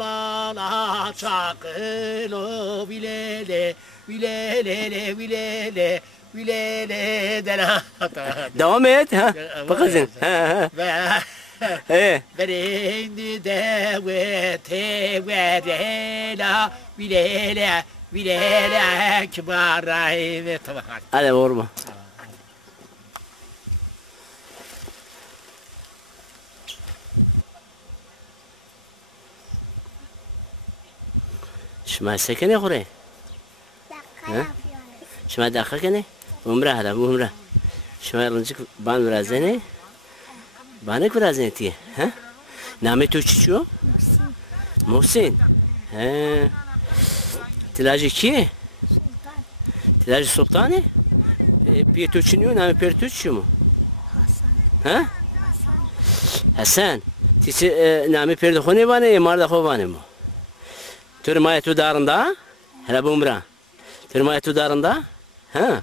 la la çakılo bilele bilele bilele bilele de la. Devam et ha. Bakın. Berindi de ve te ve la bilele bilele kibaray ve tamam. Hadi vurma. شما سكني خوري شما دقة كني عمره هذا عمره شما رنجك بان برازني بانك برازني تيه ها نامي تو شو محسن ها تلاجي كي تلاجي سلطاني بيتو شنو نامي بيرتو شو ها حسن تيس نامي بيرتو خوني باني مار دخو باني مو Türmaya tudarında, hele bu umra. Türmaya tudarında, ha?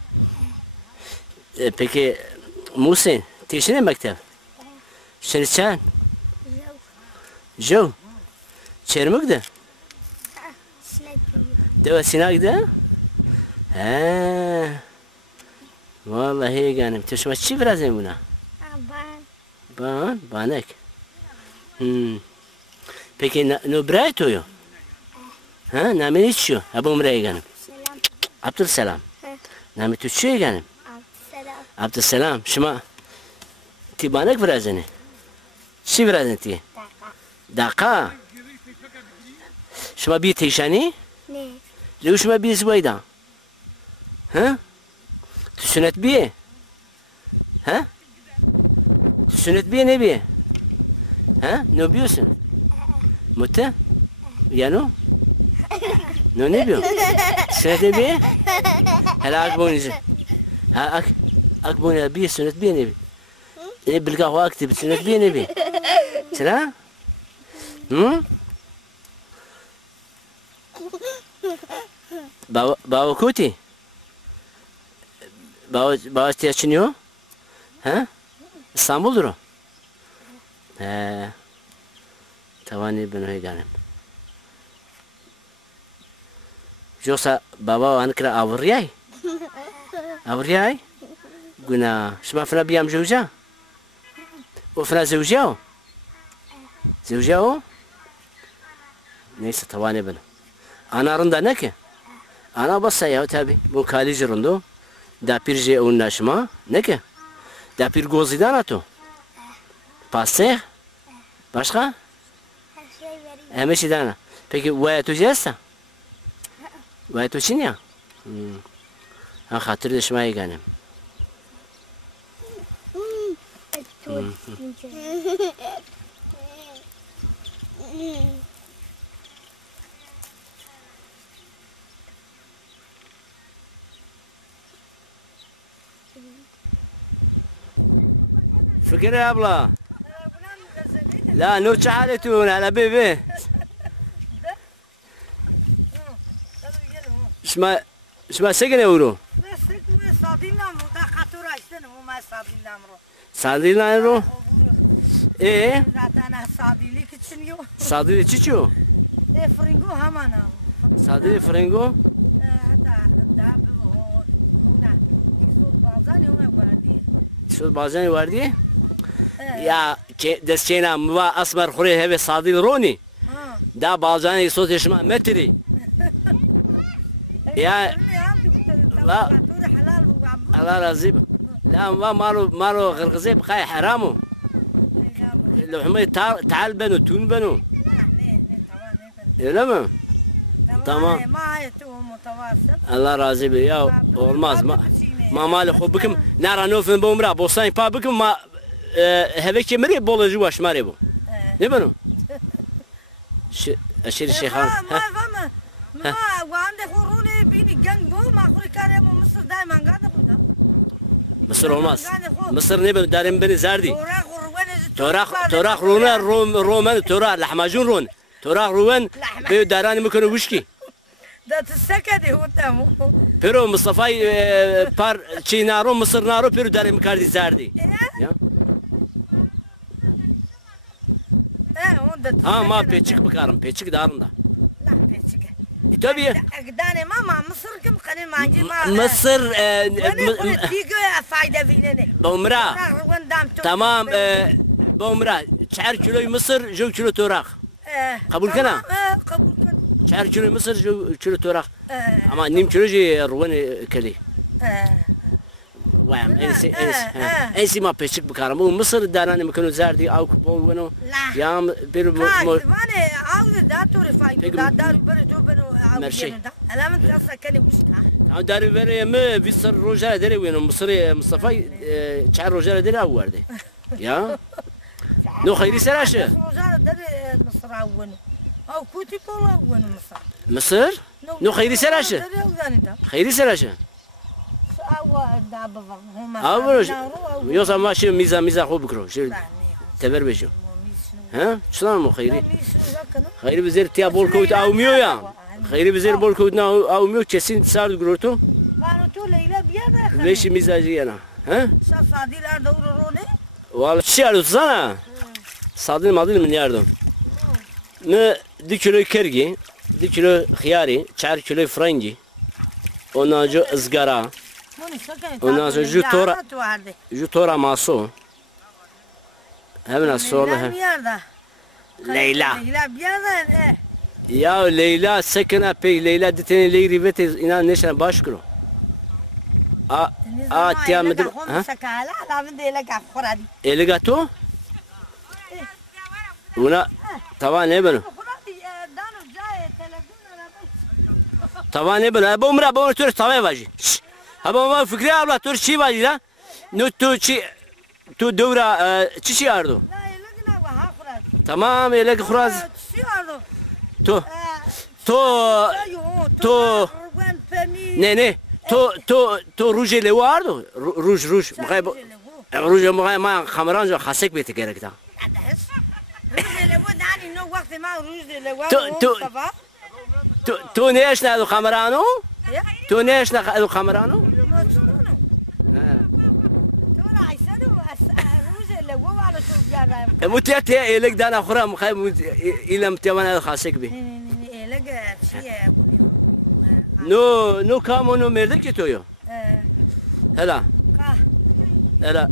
Peki, Muhsin, tişine mektep? Şimdi sen? Jo. Çermek de? Deva sinak de? Ha. Vallahi canım, tüşme çi biraz buna? Banek. Peki, ne bırak toyu? Ha, namin hiç şu. Abu Umre'ye gelin. Abdülselam. Namin Türkçe'ye gelin. Abdülselam. Şuma tibanek birazını. Şi birazını ti. Daka. Şuma bir teşani? Ne? Lew şuma bir zbayda. Ha? Sünnet bir. Ha? Sünnet bir ne bir? Ha? Ne yapıyorsun? Mutlu? Yano? Ne yapıyor? Sünnet ne bir? Hele akbonizi. Ha akboni bir sünnet bir ne bir? Ne bilga o aktif sünnet bir ne bir? Sıra? Hı? Baba kuti? Baba ihtiyaçınıyor? Ha? İstanbul'dur o. He. Tavani ben öyle geldim. Yoksa baba anıkra avriyay? Avriyay? Guna. Şuma fena biyam zevca? O fena zevca o? Zevca o? Neyse tavani ben. Ana rında ne ki? Ana basa ya tabi. Bu kalici rındı. Da pirje unnaşma. Ne ki? Da pir gozidan ato. Pasteh? Başka? Her şey dana. Peki vaya tujesta? Vay to çin ya? Ha hatır deşmeye geldim. Fikri abla. La nur çahaletun ala bebe. شما سكن يورو؟ سكن صادين نمرو دا خطورة استنى مو ما صادين نمرو. صادين نمرو؟ إيه؟ أنا صاديلي كتشنيو. صاديلي تشيو؟ إيه فرنجو همانا. صاديلي فرنجو؟ حتى ده هنا يسود بازاني هنا واردي. يسود بازاني واردي؟ يا دستينا موا أسمر خوري هبه صاديل روني. دا بازاني يسود يشما متري. يا لا الله رزيب لا ما مالو غرغزي بقاي حرامو لو حمي تعال بنو تون بنو لا ما تمام الله رزيب يا olmaz ما مال خو بكم نرى نوفن بومرا بوساين با بكم ما هذاك مري بولا جواش ماري بو نبنو اشير الشيخان ما وعندك خوروني بيني جنبه ما خوري كارم مصر دائما قاعدة خورده مصر olmaz مصر نبن دارين بني زاردي توراخ رونا رومان تورا لحماجون رون توراخ روان بيو داراني مكانو وشكي ده تسكدي هو تامو بيرو مصطفى بار تشي نارو مصر نارو بيرو دارين مكاردي زاردي onda Ha ma peçik bıkarım. Peçik darında. La peçik. Tabii. Gdane mama Mısır kim kani manji ma. Mısır Bana tigo fayda vinene. bomra. Tamam bomra. Çer kilo mısır, jo kilo torak. Kabul kana? Kabul kana. Çer kilo mısır, jo kilo torak. Ama nim kilo ji ruvan keli. وام انسي ما بيشك بكارم ومصر داران مكانو زاردي او كبونو يام بيرو وانا عاوز داتور فايد دار برتو بنو عاوز انا من اصلا كان وشتا داري بري ما فيصل روجا داري وين مصري مصطفى شعر روجا داري اوردي يا نو خيري سراشه روجا داري مصر اون او كوتي بولا اون مصر نو خيري سراشه خيري سراشه أول يوصل ماشي ميزة خوب بكرو شو تبر بيشو ها شلون مو خيري خيري بزير تيا بول كوت أو ميو يا خيري بزير بول كوت أو ميو كسين صار قررتو ما تو ليلى بيا ليش ميزاجي أنا ها صادي لا دوروني والله شو أرزانا صادين مادين من ياردم ne 2 kilo kergi 2 kilo خياري 4 kilo فرنجي ondan sonra ızgara ondan sonra jutora maso hemen sonra Leyla ya Leyla sakın pek Leyla diteni Leyri vete inan neşen başkuru tiyamedim ha elegato ona tamam ne böyle tamam ne böyle bu mra bu tür tamam vaji Ama ma fikri abla tur çi var ya? No tu dövra çi ardu? Tamam elek xuraz. To ne to ruj le vardı. Ruj mağay ruj mağay ma kameranca hasek beti gerek da. تو نيش نادو خمرانو؟ تو نيش نادو خمرانو؟ متى إلك دانا خرا مخاي إلى متى وانا خاسك به. نو كامو نو مردك تويو. هلا. هلا.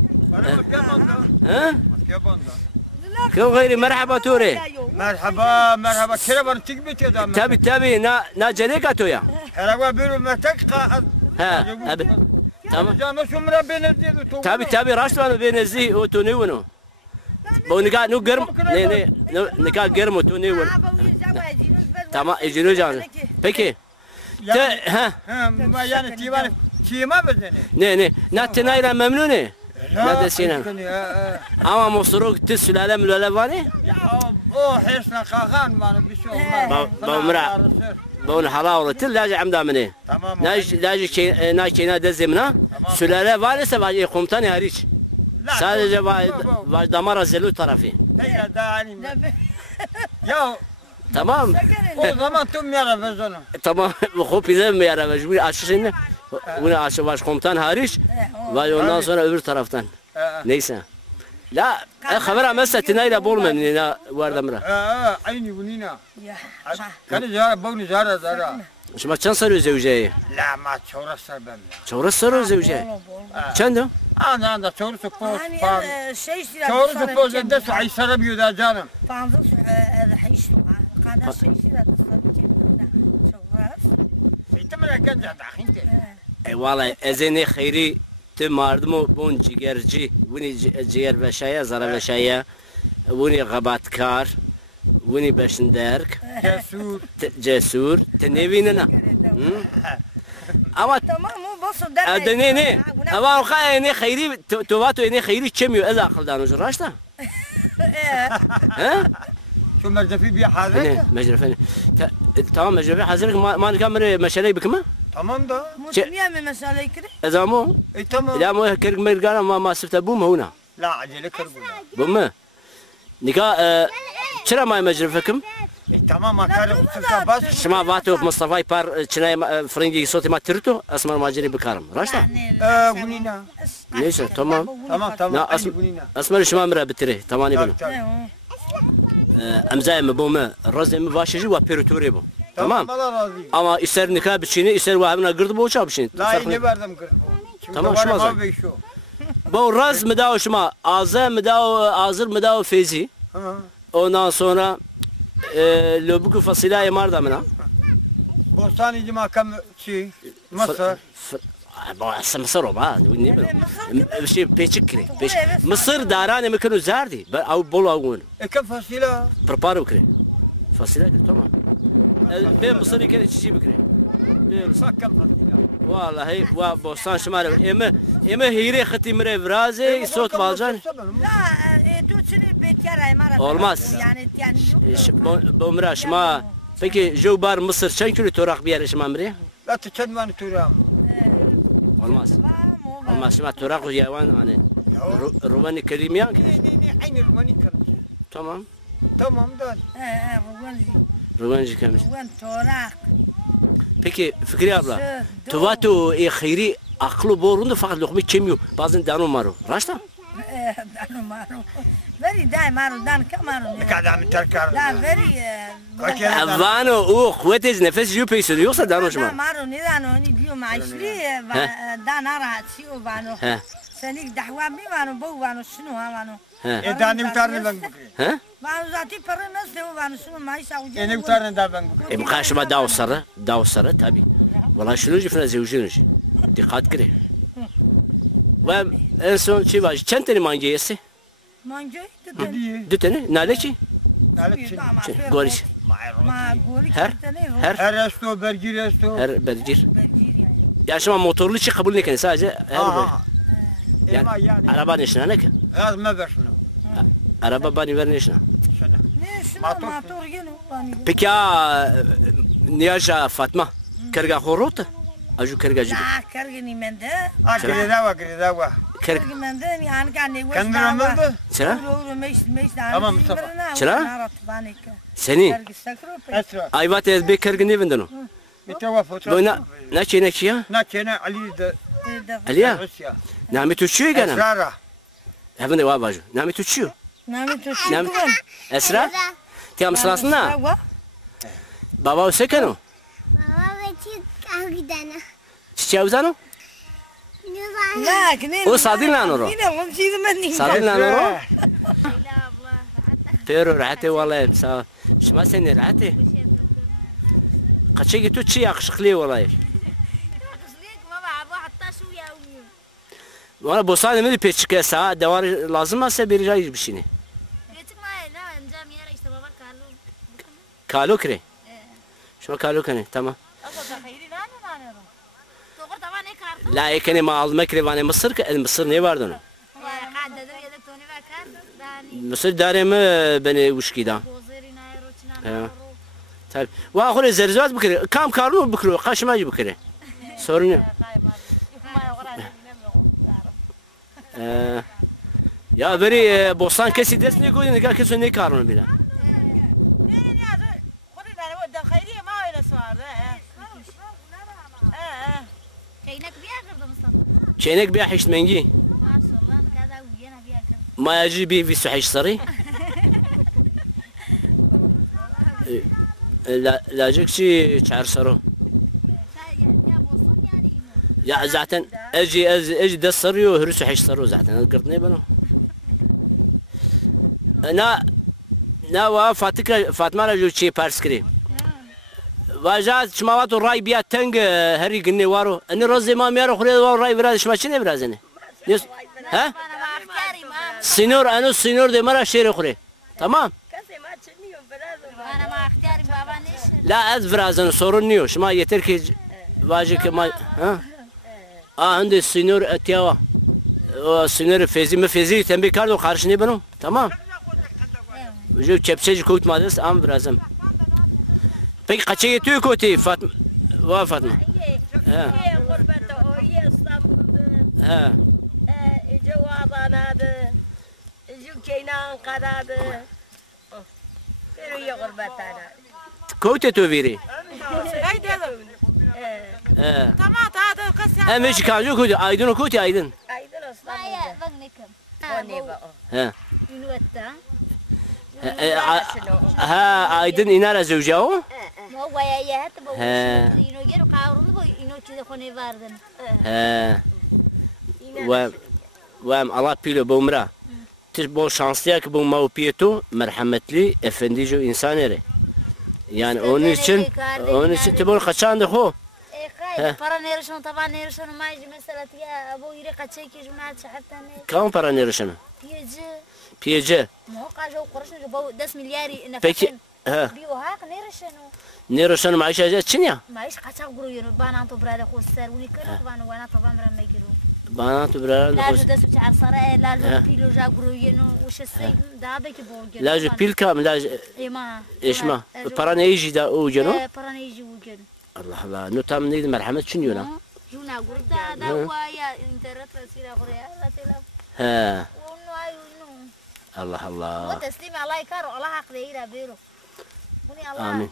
ها؟ كم غيري مرحبا توري. مرحبا كربان تكبت يا دام. تبي نا جنيكا تويا. هلا بيرو متكقا. ها أبي. تمام. جانا شمرا بينزي. تبي راشلانو بينزي وتونيونو. بونيكا نو جرم نكا جرم وتونيون. تمام يجينو جانا. بكي. ها. ما يعني تيما بزني. نه ناتنايرا ممنونة. ما دسينا. أما مصروك تسل على ملولفاني؟ أوه حسنا خاخان ما بيشوف بمرا بون حلاوة تل لاجي عمدا مني. تمام. ناجي كنا دزمنا سلالة فاني سبعي قمتاني هريش. sadece var damar azelu tarafı. Hey dani. Ya tamam. O zaman tüm yara vezonu. Tamam. Bu bize mi yara vezonu? Açışını bunu aşı baş komutan hariç ve ondan sonra öbür taraftan. Neyse. La خبرها مسا تنايلا بولمن هنا وارد امرا. عيني بنينا. كان زهرة بوني زهرة. شو ما كان صاروا زوجية؟ لا ما تشورس سربم. تشورس صاروا زوجية. كانوا؟ أنا تشورس بوز فان. تشورس بوز دس عي سرب يدا جانم. فانزو حيش قانا شيء تشورس. يتمنى جنجة داخنته. والله أزيني خيري تماردمو بون جيجرجي وني جير بشايا زرا بشايا وني غباتكار وني بشندرك جسور تنيفيننا اما تمام مو بص ده ادني اما خايني خيري تواتو اني خيري تشميو اذا خلدانو جراشتا ها شو مجرفي بيا حاضرك مجرفي تمام مجرفي حاضرك ما نكمل مشاري بكما tamam da. متمية من مسألة كده. إذا مو. tamam. لا مو كرق مرقانا ما سفت بوم هنا. لا عجلة كرقولا. بوم. نكا شرا ما يمجرفكم؟ tamam ما كارم سلطة بس. شما باتو مصطفى بار شناي فرنجي صوتي ما ترتو اسمر ما جري بكارم. راشتا؟ بنينا. ليش تمام. تمام. لا اسمر شما مرة بتري تماني بنو. امزای مبومه رازی مباشجی و پیروتوری بو تمام Allah razı olsun. ama ister nikah biçini ister vahmına gırdı bu uçağı biçini La ne verdim kız. Tamam, şu mazan. bu raz mıdav şuma azı mıdav azır mıdav fezi ondan sonra lobuku fasila marda mına Bostani makam şey Mısır. Bu Mısır o ma ne bileyim bir şey peçik kire Mısır darane mekanu zardi ben av bol avun Kem fasila. preparo kire fasila kire tamam ben Mısır'ı kere çiçeği bikire Sakam fasila. Vallahi va bostan şımarı eme hire xatimre vraze sot balcan لا تو چنی بیتیاره مرا Olmaz. yani bomra şıma peki jo bar Mısır çen kilo torak bir yere şıma mre La tçen man turam. olmaz olmaz şıma torak o yavan hani Rumani Kerimiyan Aynı Rumani kan. tamam Tamam da. Rumanji kamış روان توراق peki Fikri abla tuvato e khiri aklı borunda fakat lokma kemiyor bazen dano maro raşta دانو مارو veri dai maro dan kamaro Kadam terkar. da veri Avano o kuvvetiz nefes yiyor peki yoksa dano da şıma maro ni dano ni diyor maişli da nara siyo vano he senik dahwa mi vano bu vano şunu ha vano Edani utarne ben bugün. he vano zati para nasıl vano şunu maişa ucu Eni utarne da ben bugün. مقاشمة داو سرة تابي والله شنو جفنا زوجين دقات كري و انسان çi var çenteni manje yesi manjo düteni nade çi Nalet çin. goriş ma goli her Her resto bergi resto. her bercir ya şimdi motorlu çi kabul neken sadece her Aha. yani Yani. araba neşna ne ki Az mı ver şunu? araba bani ver neşna Sana. ne şunu Motor. motor gene vani peki ya niyaja Fatma kerga horota aju kerga jibi la kargini mende Ha greda. kerg kargi mende yani kan ne Kendine mı? sıra Tamam, Mustafa. Çıra? seni Esra. ayvat ezbe kergi ne vendin o Bir tava fotoğraf. Buna ne çiğne ya Na çene Ali de Aliya Rusya. Nami tuçuyor gene. Esrara. Hemen de var bacı. Nami tuçuyor. Nami to Nami Esra. Tiyam sırasında. Baba o seken o. Baba beti avgidana. Çiçeği uzanı. la kine O sadin lan o. yine onu çizim ben değil Sadin lan o. Leyla abla. Pero rahati vallahi sağ. Şma seni rahati. Kaça gitti çi yakışıklı vallahi. Valla bosan emri peçike sağa devar lazım mıysa bir şey bir şeyini. Kalo kire. Şma kalo kane tamam. La ekene ma almak revane Mısır ne vardı onun? Mısır dareme beni uşkida. Tabii. Ve ahire zerzat bükre. Kam karnu bükre. Kaşmacı bükre. Sorun yok. Ya beri bostan kesi desne koyun ne kesi ne karnu bile. Çenek bir hiç mengi. ما يجي بي في سحيش صري لا جيك شي شعر صرو يا زعتن اجي ده صريو هرسو حيش صرو زعتن قرطني بنو انا فاطمه رجو شي بارسكري واجات شماوات الراي بيا تنج هري قني وارو اني روزي ما ميارو خري وارو راي براز شماشني برازني ها Sinor anu sinor de mara şehre kure. Tamam. La az birazdan sorun yok. Şuma yeter ki vacı ki ha. Ande sinor etiya. O sinor fezi tembih kardo karşını bunu. Tamam. Ucu çepçeci koytmadınız am birazdan. Peki kaça yetiyor koti Fatma? Va Fatma. Ha. Ha. كوتة توفيري. tamam daha kasa أمشي كانوا كوتة أيدن كوتة أيدن. Maya bang nikem. ها. ها ايدن اينا زوجاو ما ويا هات بو ها إنه جرو قارون بو إنه كذا خوني باردن ها وام الله بيلو بومرا تبو شانسيك بو ماو بيتو مرحمتلي افنديجو انسانيري يعني onun için تبون خشان دخو para nerişon taban nerişon ma yiji mesela ya bu yeri kaçay ki juna çahtane كم para nerişin piyeci mo kajo kurşun bu 10 milyari nafakın peki ha biyo hak nerişon nerişin maaş çin ya maaş kaçak guruyun bana to brada khosar uni kırık bana wana taban ran megiru bana tu brada lazım da suçar sara lazım pilo ja guruyun وش السي da belki bu لازم بيل كام لازم ايما ايش ما para ne يجي دا او جنو para ne yiji ugen الله الله نو تام نيد مرحمة شنو يونا juna gurda da waya internet rasira khuriya la tela ها ونو ayunu الله الله وتسليم الله يكرر الله حق ديرا بيرو وني الله آمين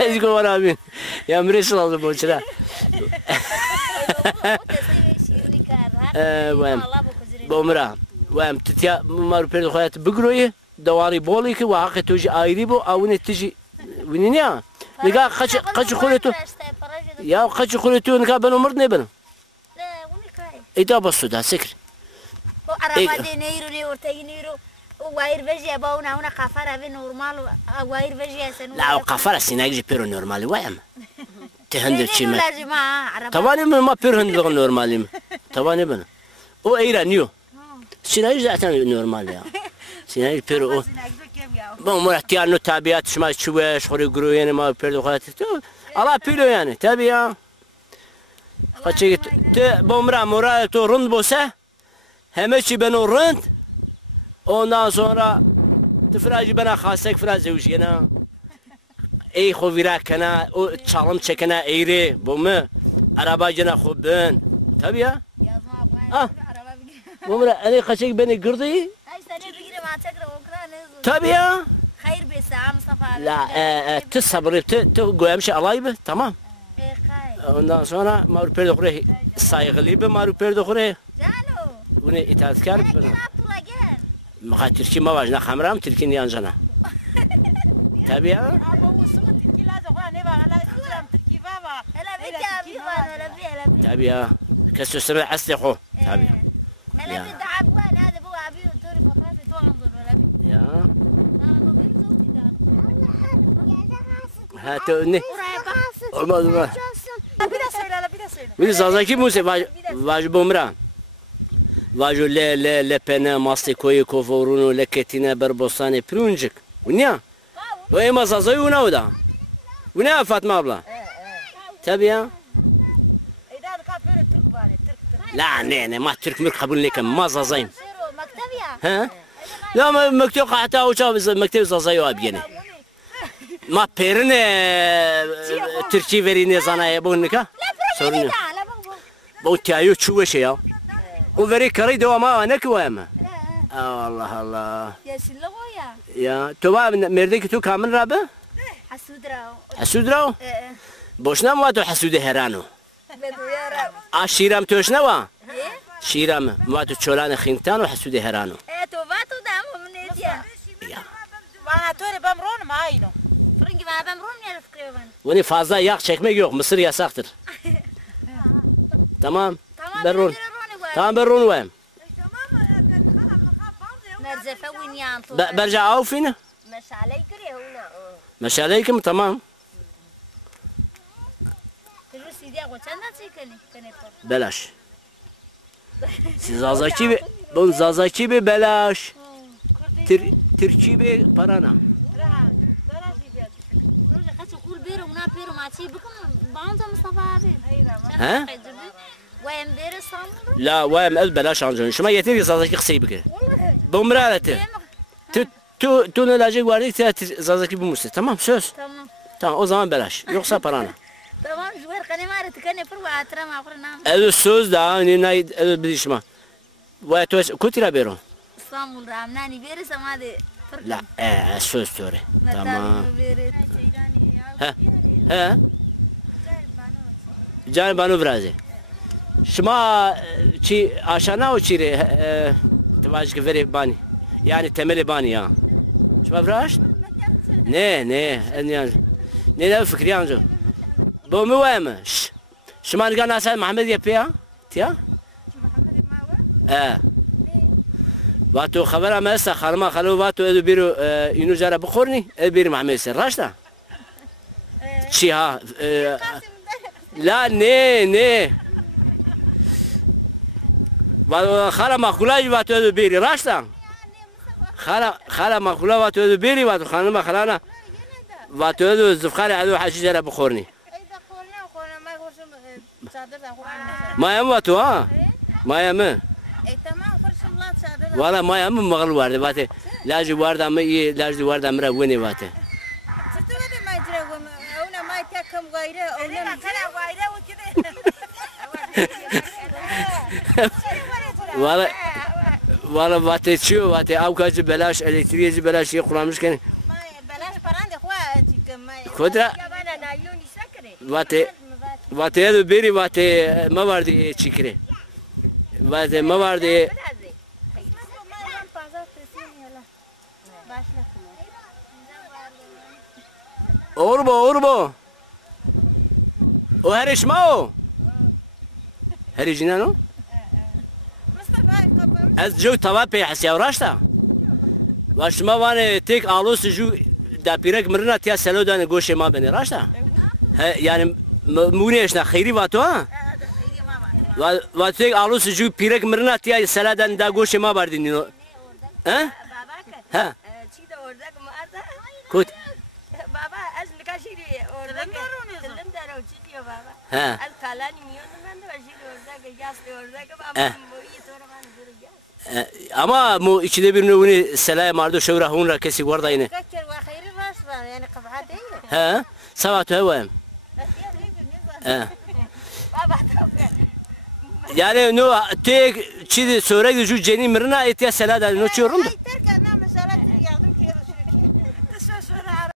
يقول وانا آمين يا مريس الله بوشرا وام بومرا وام تتيا مار بيرد خوات بقروي دواري بوليك وحق توجي ايري بو او تجي وينيا نقا قش خليتو يا قش خليتو نقا بنو مرد نبن لا وني كاي ايدا بسو دا سكر عرفات نيرو نيرو تاي نيرو واير فيجي باونا هنا قفره في نورمال واير فيجي سنو لا قفره سيناجي بيرو نورمالي وام تهندل شي ما لازم طبعا ما بيرو هندل نورمالي طبعا ابن او ايرا نيو سيناجي ذاتنا نورمالي سيناجي بيرو بون مرتيا نو تابعات شما شويش خوري جروين ما بيرو خات الله بيرو يعني تابعا قچي بومرا مورا تو رند بوسه همه بنو رند ondan sonra tıfracı bana khasek fraz zevjiyena ey xovira kana o çalım çekene eğri bu mu arabacına xobun tabii ya ah bumra ani kaçık beni girdi ay seni bigire ma tekrar okranız tabii ya hayır be sa Mustafa la tu sabır tu goyam şey alayım tamam ondan sonra maruf perde xure saygılı be maruf perde xure cano bunu itaatkar bana ما تركي ما واجنا خمرام تركي نيانجنا تابع تابع كسر سبع حسلخو تابع يا هاتوني ما بيدا زازاكي موسى واج بومرا واجو لا بنا ماستي كوي كوفورونو لكتينا بربوساني برونجك ونيا وي ما زازاي وناودا ونيا فاطمه ابلا تابيا لا نه ما ترك مر قبول لك ما زازايم ها لا ما مكتوب حتى او مكتوب زازاي وابيني ما بيرن تركي verine زانا يبونك سورني بو تايو تشوش يا وفري كري دوما انا كواما الله الله يا سلويا يا تو مردك تو كامل رابه حسودراو بوشنا ما تو حسود هرانو اشيرام توشنوا شيرام ما تو چولان خينتان وحسود هرانو تو فاتو دام من يا وانا توري بمرون معاينو فرنجي ما بمرون يا فكريبان وني فازا ياق çekmek yok Mısır yasaktır tamam برون تمام برون وين مرزفه وين يانطو برجع اوفينا مش عليك هنا مش عليكم تمام بلاش زازاكي بون زازاكي ببلاش تركي ببرانا ها؟ لا وين بلاش عنجون شو ما يتني زازاكي خسيبك بمرالته تو نلاجي واردك زازاكي بموسى تمام söz tamam o zaman belaş yoksa parana tamam جوار قني ما رتكني فروا اترا ما قرنا السوز ده اني نايد بديشما واتوش كتير بيرو اسلام رامناني بيري سمادي لا السوز توري تمام ها جان بانو برازي شما شي عشانه وشيري تواجك فري باني يعني تملي باني شما فراشت؟ نه انیان نه فکری آنجا با موامه شما نگاه ناسای محمد یه پیا تیا؟ واتو خبر ما است خانم خالو واتو ادو بیرو اینو جرا بخورنی ادو بیرو محمد سر راشتا چی ها لا نه واتو خاله مخولای واتو ادو بیری راشتا خاله مخولا واتو ادو بیری واتو خانم خالانا واتو ادو زفخار ادو حاجی جرا بخورنی ما يم واتو ما يم والله ما يم مغل وارد باته لاجي وارد أما إيه لاجي وارد أمره ويني باته والله باته شو باته أو كاج بلاش إلكتريكي بلاش يقرأ مش كني بلاش براند خواه خدرة باته هذا بيري باته ما واردي شكره باته ما واردي أوربو وهرش ماو هري جنانو از جو توا پی حسیا وراشتا واش ما وانه تک آلوس جو دا پیرک مرنا تیا سلو دان گوش ما بنی راشتا يعني مونيشنا خيري واتو ها واتك آلوس جو پیرک مرنا تیا سلو دان دا گوش ما باردینو ها ها كوت بابا أصل كاشيري أوردك تلندر وشيتي بابا ها الكلاني ميون من وشيتي أوردك جاس أوردك بابا موي تورا من جاس أما مو içinde bir nuvuni selaya mardo şevra hunra kesi guarda yine. كتر وخير الراس يعني قبعات ها سوات هوايم. Yani no tek çidi sonra gücü ceni mirna etiya selada no çorun.